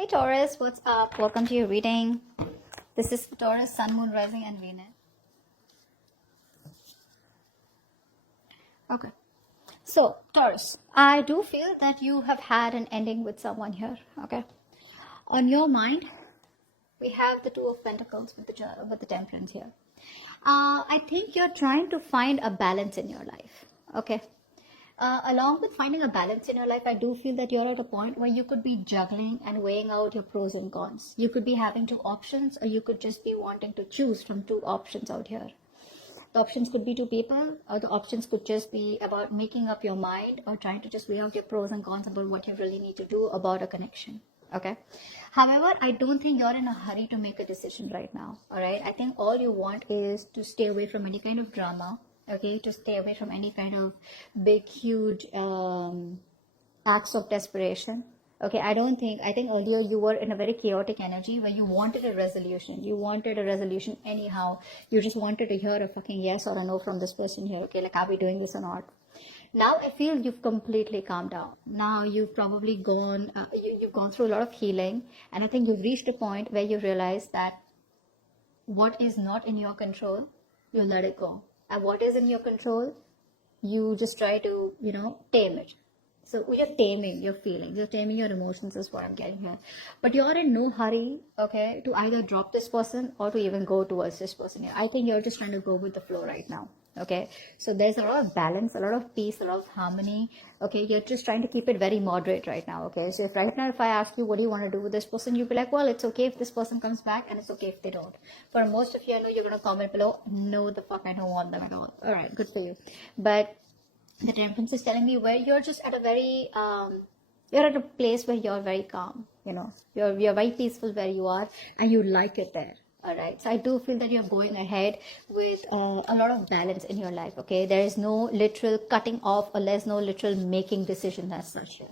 Hey Taurus, what's up? Welcome to your reading. This is Taurus, Sun, Moon, Rising, and Venus. Okay. So, Taurus, I do feel that you have had an ending with someone here. Okay. On your mind, we have the Two of Pentacles with the Temperance here. I think you're trying to find a balance in your life. Okay. Along with finding a balance in your life, I do feel that you're at a point where you could be juggling and weighing out your pros and cons. You could be having two options, or you could just be wanting to choose from two options out here. The options could be two people, or the options could just be about making up your mind or trying to just weigh out your pros and cons about what you really need to do about a connection. Okay. However, I don't think you're in a hurry to make a decision right now. All right. I think all you want is to stay away from any kind of drama. Okay, to stay away from any kind of big, huge acts of desperation. Okay, I think earlier you were in a very chaotic energy where you wanted a resolution. You wanted a resolution anyhow. You just wanted to hear a fucking yes or a no from this person here. Okay, like, are we doing this or not? Now I feel you've completely calmed down. Now you've probably you've gone through a lot of healing. And I think you've reached a point where you realize that what is not in your control, you let it go. And what is in your control, you just try to, tame it. So you're taming your feelings, you're taming your emotions is what I'm getting here. But you're in no hurry, okay, to either drop this person or to even go towards this person here. I think you're just trying to go with the flow right now. Okay, so there's a lot of balance, a lot of peace, a lot of harmony. Okay, you're just trying to keep it very moderate right now. Okay, so if I ask you what do you want to do with this person, you'll be like, well, it's okay if this person comes back and it's okay if they don't. For most of you, I know you're going to comment below, no, the fuck, I don't want them at all. All right, good for you. But the Temperance is telling me where you're just at a very you're at a place where you're very calm. You're very peaceful where you are, and you like it there. All right, so I do feel that you're going ahead with a lot of balance in your life. Okay, there is no literal cutting off, or there's no literal making decisions as such here.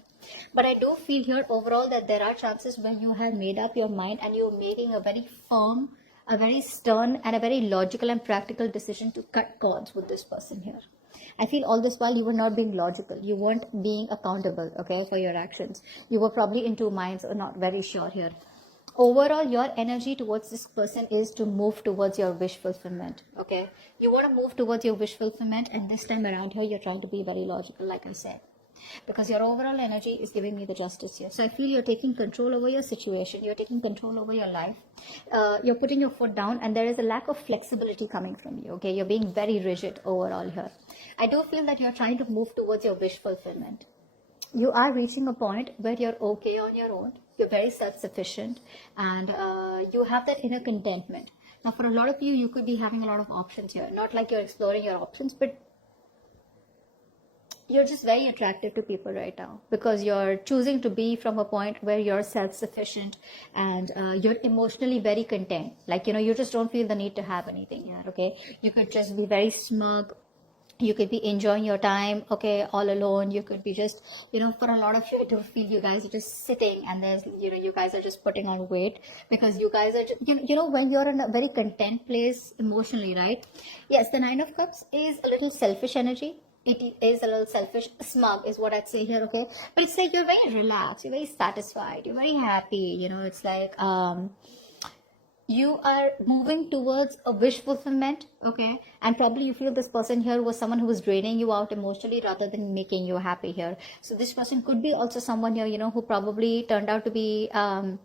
But I do feel here overall that there are chances where you have made up your mind and you're making a very firm, a very stern, and a very logical and practical decision to cut cords with this person here. I feel all this while you were not being logical. You weren't being accountable, okay, for your actions. You were probably in two minds or not very sure here. Overall, your energy towards this person is to move towards your wish fulfillment, okay? You want to move towards your wish fulfillment, and this time around here, you're trying to be very logical, like I said. Because your overall energy is giving me the justice here. So I feel you're taking control over your situation. You're taking control over your life. You're putting your foot down, and there is a lack of flexibility coming from you, okay? You're being very rigid overall here. I do feel that you're trying to move towards your wish fulfillment. You are reaching a point where you're okay on your own. You're very self-sufficient, and you have that inner contentment. Now, for a lot of you, you could be having a lot of options here. Not like you're exploring your options, but you're just very attractive to people right now because you're choosing to be from a point where you're self-sufficient and you're emotionally very content. Like, you just don't feel the need to have anything here, okay? You could just be very smug. You could be enjoying your time, okay, all alone. You could be just, for a lot of you, I do feel you guys are just sitting and there's, you guys are just putting on weight because you guys are, just, when you're in a very content place emotionally, right? Yes, the Nine of Cups is a little selfish energy. It is a little selfish, smug is what I'd say here, okay? But it's like you're very relaxed, you're very satisfied, you're very happy, it's like, you are moving towards a wish fulfillment, okay? And probably you feel this person here was someone who was draining you out emotionally rather than making you happy here. So this person could be also someone here, who probably turned out to be a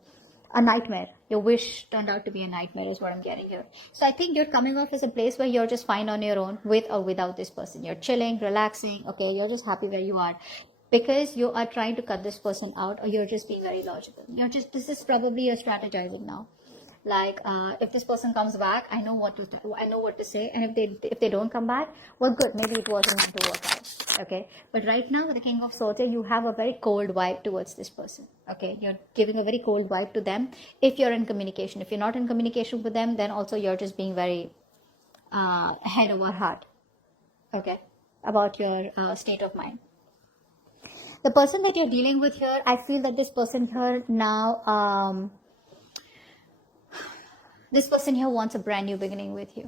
nightmare. Your wish turned out to be a nightmare is what I'm getting here. So I think you're coming off as a place where you're just fine on your own with or without this person. You're chilling, relaxing, okay? You're just happy where you are. Because you are trying to cut this person out, or you're just being very logical. This is probably your strategizing now. Like, if this person comes back, I know what to say, and if they don't come back, well, good, maybe it wasn't meant to work out, okay? But right now, with the King of Swords, you have a very cold vibe towards this person, okay? You're giving a very cold vibe to them if you're in communication. If you're not in communication with them, then also you're just being very head over heart, okay, about your state of mind. The person that you're dealing with here, I feel that this person here now, this person here wants a brand new beginning with you.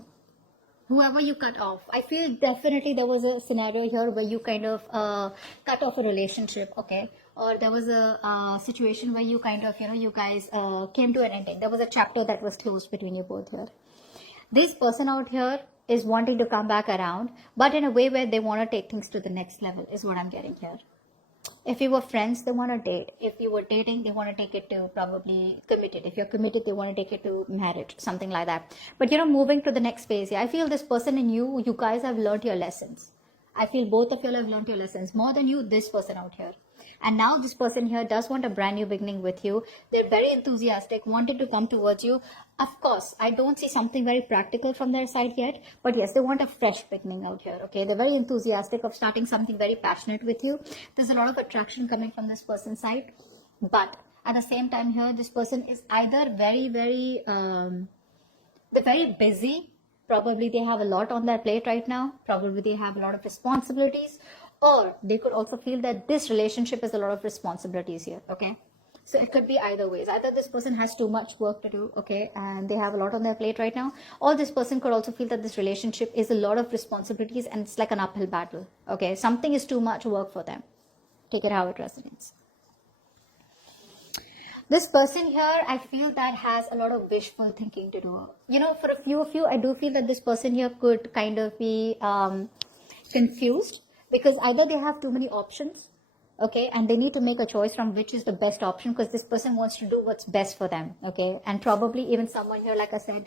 Whoever you cut off, I feel definitely there was a scenario here where you kind of cut off a relationship, okay? or there was a situation where you kind of, you guys came to an ending. There was a chapter that was closed between you both here. This person out here is wanting to come back around, but in a way where they want to take things to the next level, is what I'm getting here. If you were friends, they want to date. If you were dating, they want to take it to probably committed. If you're committed, they want to take it to marriage, something like that. But moving to the next phase. I feel this person and you guys have learned your lessons. I feel both of you have learned your lessons more than you, this person out here. And now this person here does want a brand new beginning with you. They're very enthusiastic, wanted to come towards you. Of course, I don't see something very practical from their side yet. But yes, they want a fresh beginning out here. Okay, they're very enthusiastic of starting something very passionate with you. There's a lot of attraction coming from this person's side. But at the same time here, this person is either they're very busy. Probably they have a lot on their plate right now. Probably they have a lot of responsibilities. Or they could also feel that this relationship is a lot of responsibilities here, okay? So it could be either ways. Either this person has too much work to do, okay, and they have a lot on their plate right now. Or this person could also feel that this relationship is a lot of responsibilities and it's like an uphill battle, okay? Something is too much work for them. Take it how it resonates. This person here, I feel that has a lot of wishful thinking to do. For a few of you, I do feel that this person here could kind of be confused. Because either they have too many options, okay, and they need to make a choice from which is the best option, because this person wants to do what's best for them, okay, and probably even someone here, like I said,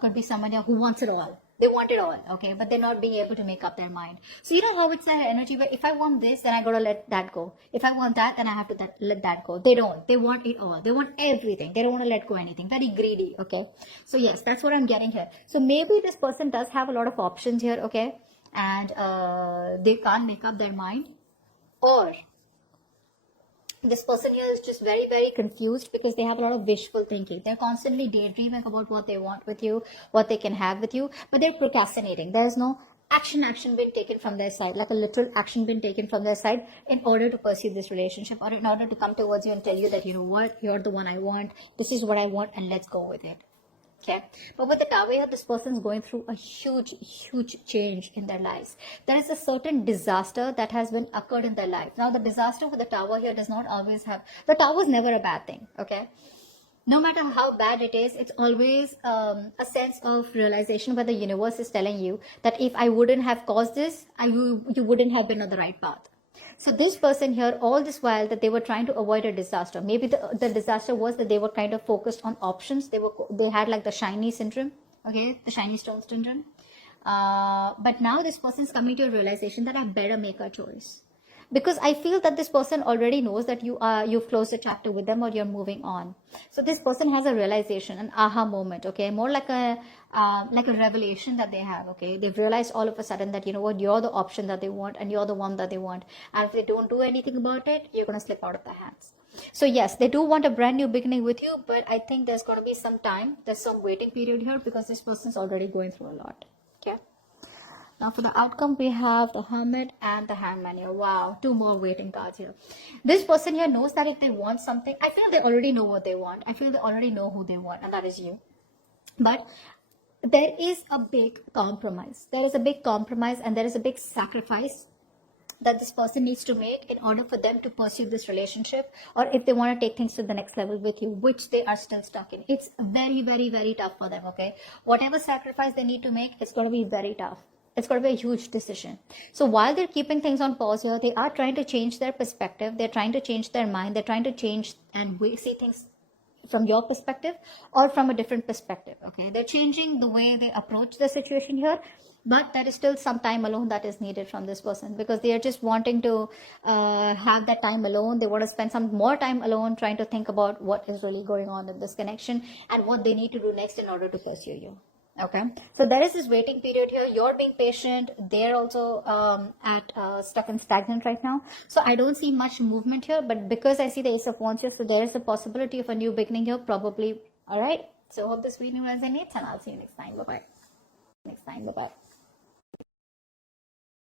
could be someone here who wants it all. They want it all, okay, but they're not being able to make up their mind. So how it's their energy where if I want this, then I gotta let that go. If I want that, then I have to let that go. They don't. They want it all. They want everything. They don't want to let go anything. Very greedy, okay. So yes, that's what I'm getting here. So maybe this person does have a lot of options here, okay, and they can't make up their mind, or this person here is just very, very confused because they have a lot of wishful thinking. They're constantly daydreaming about what they want with you, what they can have with you, but they're procrastinating. There's no action being taken from their side, like a literal action being taken from their side in order to pursue this relationship, or in order to come towards you and tell you that, what, you're the one I want, this is what I want, and let's go with it. Okay, but with the Tower here, this person is going through a huge change in their lives. There is a certain disaster that has been occurred in their life. Now, the disaster with the Tower here does not always have, the Tower is never a bad thing, okay? No matter how bad it is, it's always a sense of realization where the universe is telling you that if I wouldn't have caused this, you wouldn't have been on the right path. So this person here, all this while that they were trying to avoid a disaster, maybe the disaster was that they were kind of focused on options. They had like the shiny syndrome, okay, the shiny stone syndrome. But now this person is coming to a realization that I better make a choice. Because I feel that this person already knows that you've closed the chapter with them or you're moving on. So this person has a realization, an aha moment, okay, more like a revelation that they have, okay. They've realized all of a sudden that, you're the option that they want and you're the one that they want. And if they don't do anything about it, you're going to slip out of their hands. So yes, they do want a brand new beginning with you, but I think there's going to be some time. There's some waiting period here because this person's already going through a lot, okay. Now for the outcome, we have the Hermit and the Hangman here. Wow, 2 more waiting cards here. This person here knows that if they want something, I feel they already know what they want. I feel they already know who they want, and that is you. But there is a big compromise. There is a big compromise and there is a big sacrifice that this person needs to make in order for them to pursue this relationship, or if they want to take things to the next level with you, which they are still stuck in. It's very, very, very tough for them, okay? Whatever sacrifice they need to make, it's going to be very tough. It's going to be a huge decision. So while they're keeping things on pause here, they are trying to change their perspective. They're trying to change their mind. They're trying to change and see things from your perspective or from a different perspective, okay? They're changing the way they approach the situation here, but there is still some time alone that is needed from this person because they are just wanting to have that time alone. They want to spend some more time alone trying to think about what is really going on in this connection and what they need to do next in order to pursue you. Okay, so there is this waiting period here. You're being patient. They're also stuck and stagnant right now. So I don't see much movement here, but because I see the Ace of Wands here, so there is a possibility of a new beginning here, probably. All right. So hope this video resonates, and I'll see you next time. Bye bye.